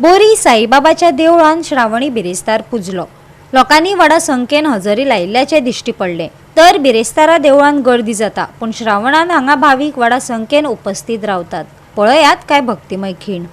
बोरी साईबाबाच्या देवळान श्रावणी बिरेस्तार पुजलो। लोकांनी व्हडा संख्येन हजेरी लायिल्ल्याचे दिश्टी पडले। तर बिरेस्तारा देवळान गर्दी जाता, पण श्रावणान हांगा भाविक व्हडा संख्येन उपस्थित रावतात। पळयात काय भक्तिमय खीण।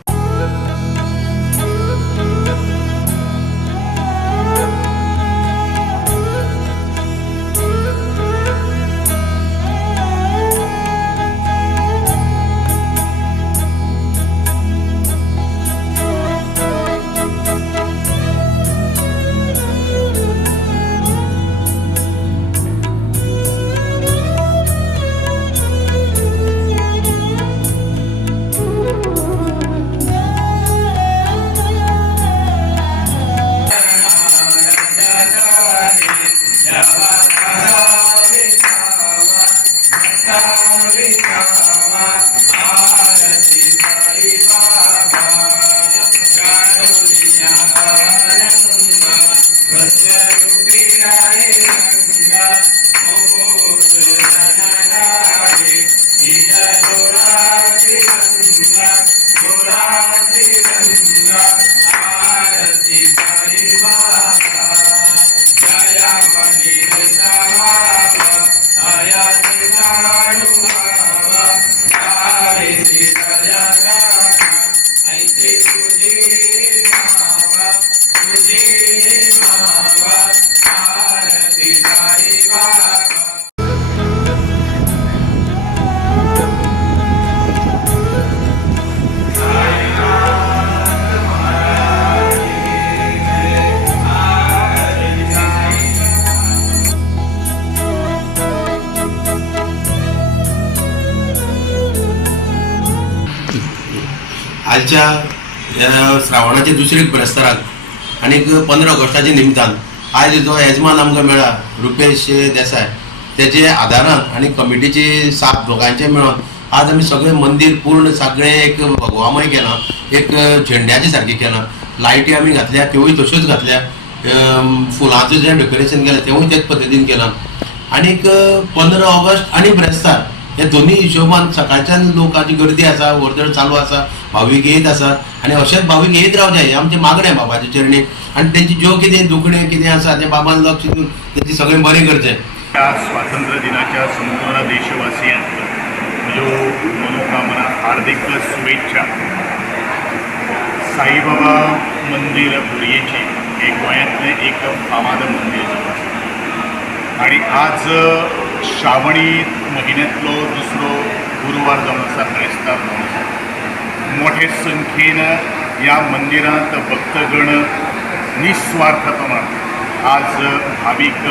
आजच्या श्रावणाचे दुसरे बिरेस्ताराक आणि 15 ऑगस्टाच्या निमतान आज जो येजमान आमकां मेळ्ळा रुपेश देसाय त्याचे आदारान आणि कमिटीचे 7 लोकांचे मेळोन आज आमी सगळे मंदिर पूर्ण सगळे एक भगवामय केला, एक झेंड्याची सारखी केला, लायटी आमी घातल्या त्योय तश्योच घातल्या, फुलांचें जें डेकोरेशन केलें तेवूय त्याच पद्दतीन केलां। आणि 15 ऑगस्ट आणि बिरेस्तार हे दोन्ही हिशोबान सकाळच्यान लोकांची गर्दी आसा, वर्दळ चालू आसा, भाविक येत आसा आणि अशेंच भाविक येत रावचे हे आमचे मागणे बाबाचे चरणी आणि त्यांची ज्यो कितें दुखणें कितें आसा ते बाबान लक्ष दिवन तेंची सगळें बरें करचें। स्वातंत्र्य दिनाच्या संपूर्ण देशवासियांक म्हज्यो मनोकामना हार्दिक शुभेच्छा। साईबाबा मंदिर बोरयेची हे गोंयांतलें एक फामाद मंदिर आणि आज श्रावणी म्हयन्यांतलो दुसरो गुरुवार जावन आसा, बिरेस्तार जावन आसा। मोठे संख्येन ह्या मंदिरांत भक्तगण निस्वार्थपणान आज भाविक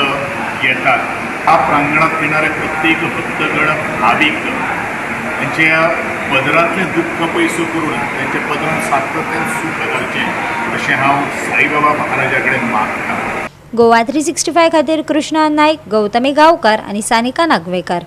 येतात। ह्या प्रांगणात येणारे प्रत्येक भक्तगण भाविक त्यांच्या पदरांतलें दुख्ख पयसो करून त्यांच्या पदरांत सातत्यान सुख घालचें अशें हांव साईबाबा महाराजा कडेन मागतां। गोवा 365 खातीर कृष्णा नायक, गौतमी गांवकार आणि सानिका नागवेकर।